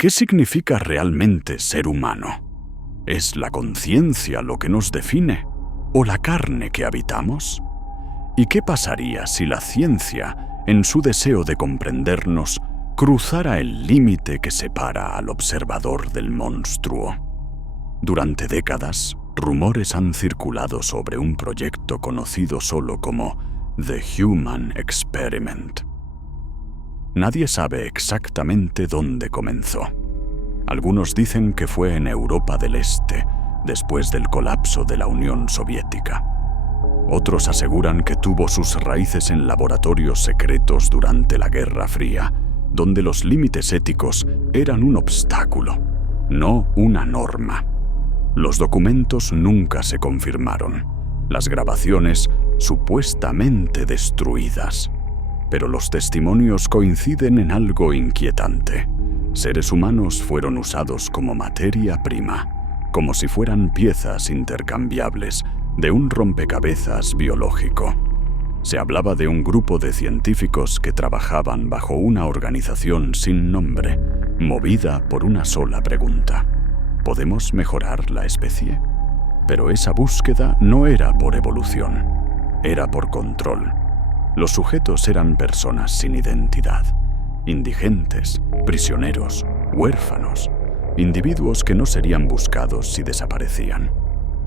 ¿Qué significa realmente ser humano? ¿Es la conciencia lo que nos define o la carne que habitamos? ¿Y qué pasaría si la ciencia, en su deseo de comprendernos, cruzara el límite que separa al observador del monstruo? Durante décadas, rumores han circulado sobre un proyecto conocido solo como The Human Experiment. Nadie sabe exactamente dónde comenzó. Algunos dicen que fue en Europa del Este, después del colapso de la Unión Soviética. Otros aseguran que tuvo sus raíces en laboratorios secretos durante la Guerra Fría, donde los límites éticos eran un obstáculo, no una norma. Los documentos nunca se confirmaron, las grabaciones supuestamente destruidas. Pero los testimonios coinciden en algo inquietante. Seres humanos fueron usados como materia prima, como si fueran piezas intercambiables de un rompecabezas biológico. Se hablaba de un grupo de científicos que trabajaban bajo una organización sin nombre, movida por una sola pregunta: ¿podemos mejorar la especie? Pero esa búsqueda no era por evolución, era por control. Los sujetos eran personas sin identidad, indigentes, prisioneros, huérfanos, individuos que no serían buscados si desaparecían.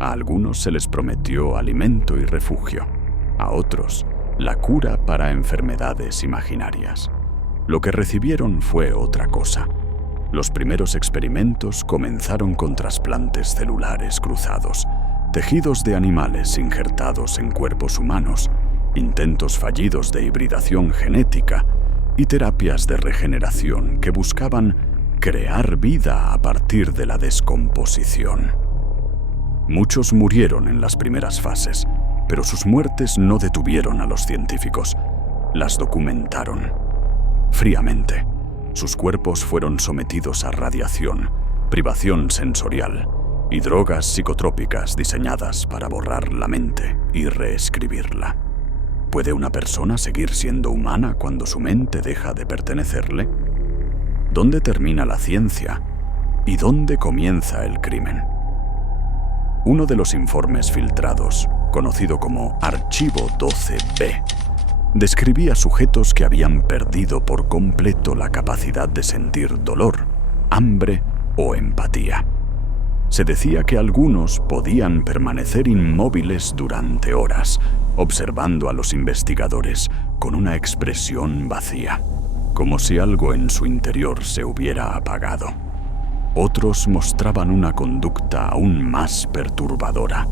A algunos se les prometió alimento y refugio, a otros la cura para enfermedades imaginarias. Lo que recibieron fue otra cosa. Los primeros experimentos comenzaron con trasplantes celulares cruzados, tejidos de animales injertados en cuerpos humanos, intentos fallidos de hibridación genética y terapias de regeneración que buscaban crear vida a partir de la descomposición. Muchos murieron en las primeras fases, pero sus muertes no detuvieron a los científicos. Las documentaron. Fríamente, sus cuerpos fueron sometidos a radiación, privación sensorial y drogas psicotrópicas diseñadas para borrar la mente y reescribirla. ¿Puede una persona seguir siendo humana cuando su mente deja de pertenecerle? ¿Dónde termina la ciencia y dónde comienza el crimen? Uno de los informes filtrados, conocido como Archivo 12B, describía sujetos que habían perdido por completo la capacidad de sentir dolor, hambre o empatía. Se decía que algunos podían permanecer inmóviles durante horas, observando a los investigadores con una expresión vacía, como si algo en su interior se hubiera apagado. Otros mostraban una conducta aún más perturbadora.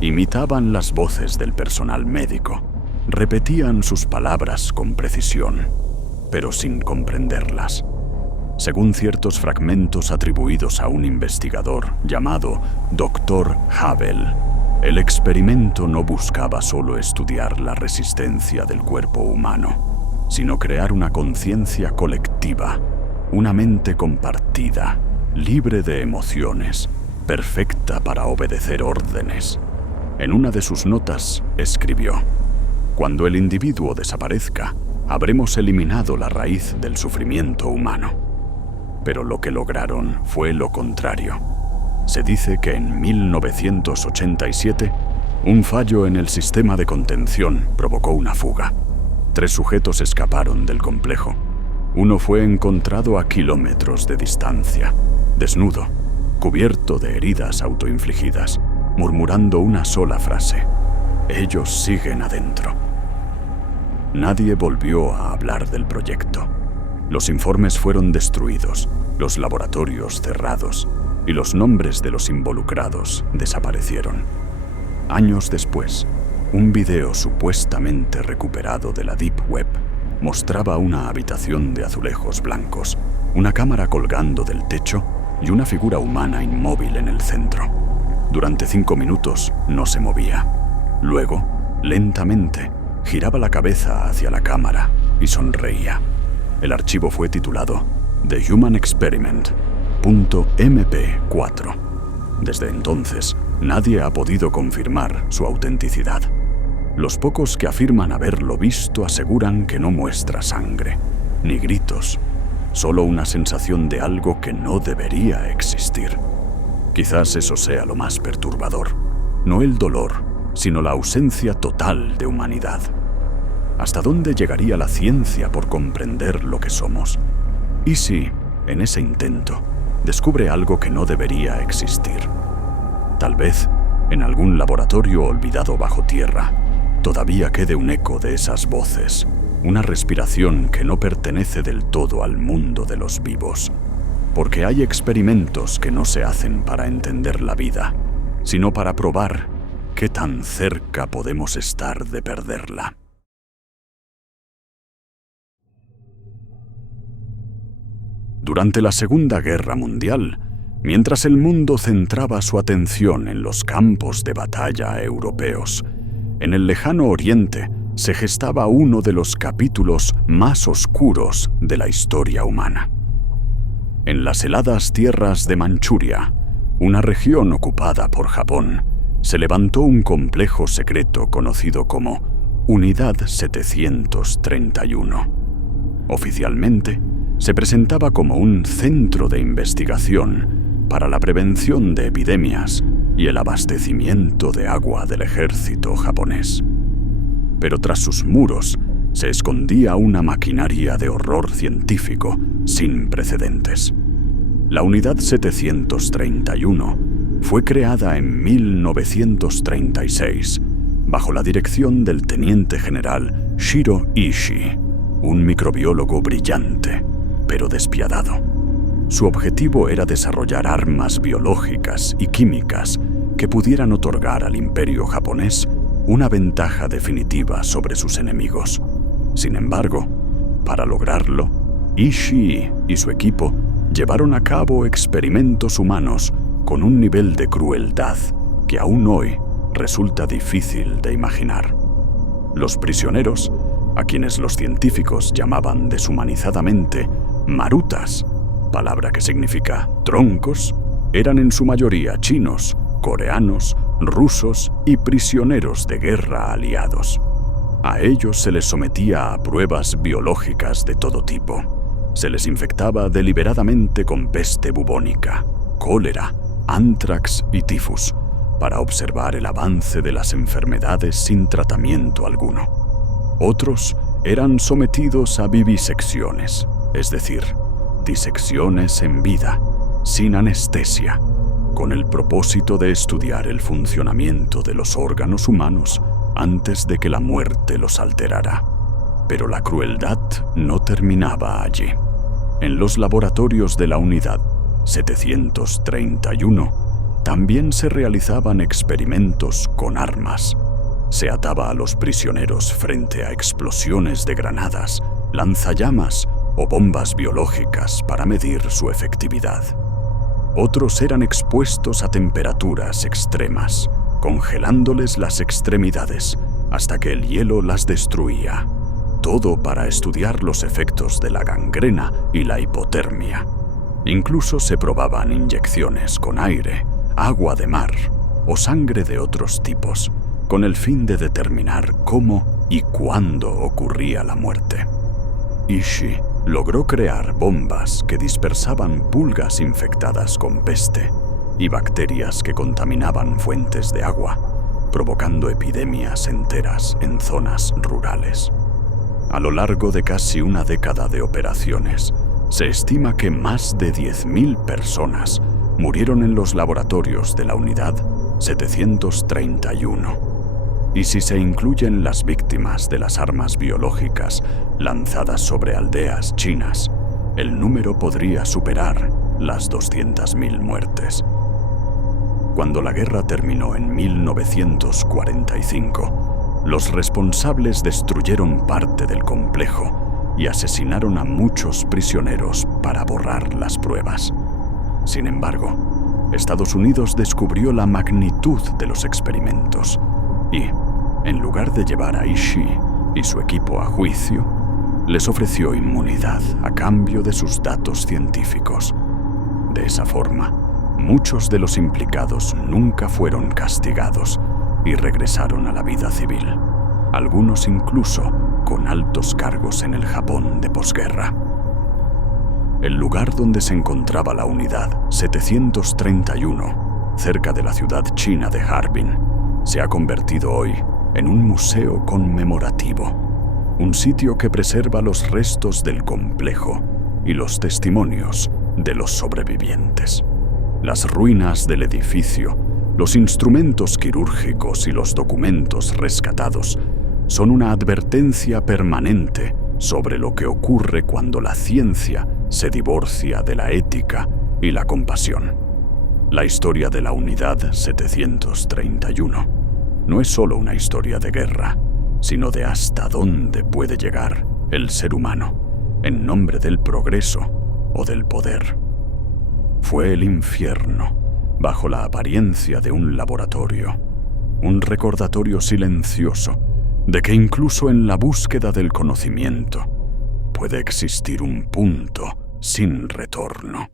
Imitaban las voces del personal médico, repetían sus palabras con precisión, pero sin comprenderlas. Según ciertos fragmentos atribuidos a un investigador llamado Dr. Havel, el experimento no buscaba solo estudiar la resistencia del cuerpo humano, sino crear una conciencia colectiva, una mente compartida, libre de emociones, perfecta para obedecer órdenes. En una de sus notas escribió: «Cuando el individuo desaparezca, habremos eliminado la raíz del sufrimiento humano». Pero lo que lograron fue lo contrario. Se dice que en 1987, un fallo en el sistema de contención provocó una fuga. 3 sujetos escaparon del complejo. Uno fue encontrado a kilómetros de distancia, desnudo, cubierto de heridas autoinfligidas, murmurando una sola frase: «Ellos siguen adentro». Nadie volvió a hablar del proyecto. Los informes fueron destruidos, los laboratorios cerrados y los nombres de los involucrados desaparecieron. Años después, un video supuestamente recuperado de la Deep Web mostraba una habitación de azulejos blancos, una cámara colgando del techo y una figura humana inmóvil en el centro. Durante 5 minutos no se movía. Luego, lentamente, giraba la cabeza hacia la cámara y sonreía. El archivo fue titulado The Human Experiment.mp4. Desde entonces, nadie ha podido confirmar su autenticidad. Los pocos que afirman haberlo visto aseguran que no muestra sangre, ni gritos, solo una sensación de algo que no debería existir. Quizás eso sea lo más perturbador, no el dolor, sino la ausencia total de humanidad. ¿Hasta dónde llegaría la ciencia por comprender lo que somos? ¿Y si, en ese intento, descubre algo que no debería existir? Tal vez, en algún laboratorio olvidado bajo tierra, todavía quede un eco de esas voces, una respiración que no pertenece del todo al mundo de los vivos. Porque hay experimentos que no se hacen para entender la vida, sino para probar qué tan cerca podemos estar de perderla. Durante la Segunda Guerra Mundial, mientras el mundo centraba su atención en los campos de batalla europeos, en el lejano Oriente se gestaba uno de los capítulos más oscuros de la historia humana. En las heladas tierras de Manchuria, una región ocupada por Japón, se levantó un complejo secreto conocido como Unidad 731. Oficialmente, se presentaba como un centro de investigación para la prevención de epidemias y el abastecimiento de agua del ejército japonés. Pero tras sus muros se escondía una maquinaria de horror científico sin precedentes. La Unidad 731 fue creada en 1936 bajo la dirección del teniente general Shiro Ishii, un microbiólogo brillante, pero despiadado. Su objetivo era desarrollar armas biológicas y químicas que pudieran otorgar al imperio japonés una ventaja definitiva sobre sus enemigos. Sin embargo, para lograrlo, Ishii y su equipo llevaron a cabo experimentos humanos con un nivel de crueldad que aún hoy resulta difícil de imaginar. Los prisioneros, a quienes los científicos llamaban deshumanizadamente marutas, palabra que significa troncos, eran en su mayoría chinos, coreanos, rusos y prisioneros de guerra aliados. A ellos se les sometía a pruebas biológicas de todo tipo. Se les infectaba deliberadamente con peste bubónica, cólera, ántrax y tifus, para observar el avance de las enfermedades sin tratamiento alguno. Otros eran sometidos a vivisecciones, es decir, disecciones en vida, sin anestesia, con el propósito de estudiar el funcionamiento de los órganos humanos antes de que la muerte los alterara. Pero la crueldad no terminaba allí. En los laboratorios de la Unidad 731 también se realizaban experimentos con armas. Se ataba a los prisioneros frente a explosiones de granadas, lanzallamas o bombas biológicas para medir su efectividad. Otros eran expuestos a temperaturas extremas, congelándoles las extremidades hasta que el hielo las destruía. Todo para estudiar los efectos de la gangrena y la hipotermia. Incluso se probaban inyecciones con aire, agua de mar o sangre de otros tipos, con el fin de determinar cómo y cuándo ocurría la muerte. Ishii logró crear bombas que dispersaban pulgas infectadas con peste y bacterias que contaminaban fuentes de agua, provocando epidemias enteras en zonas rurales. A lo largo de casi una década de operaciones, se estima que más de 10.000 personas murieron en los laboratorios de la Unidad 731. Y si se incluyen las víctimas de las armas biológicas lanzadas sobre aldeas chinas, el número podría superar las 200.000 muertes. Cuando la guerra terminó en 1945, los responsables destruyeron parte del complejo y asesinaron a muchos prisioneros para borrar las pruebas. Sin embargo, Estados Unidos descubrió la magnitud de los experimentos y, en lugar de llevar a Ishii y su equipo a juicio, les ofreció inmunidad a cambio de sus datos científicos. De esa forma, muchos de los implicados nunca fueron castigados y regresaron a la vida civil, algunos incluso con altos cargos en el Japón de posguerra. El lugar donde se encontraba la unidad 731, cerca de la ciudad china de Harbin, se ha convertido hoy en un museo conmemorativo, un sitio que preserva los restos del complejo y los testimonios de los sobrevivientes. Las ruinas del edificio, los instrumentos quirúrgicos y los documentos rescatados son una advertencia permanente sobre lo que ocurre cuando la ciencia se divorcia de la ética y la compasión. La historia de la Unidad 731 no es solo una historia de guerra, sino de hasta dónde puede llegar el ser humano en nombre del progreso o del poder. Fue el infierno, bajo la apariencia de un laboratorio, un recordatorio silencioso de que incluso en la búsqueda del conocimiento puede existir un punto sin retorno.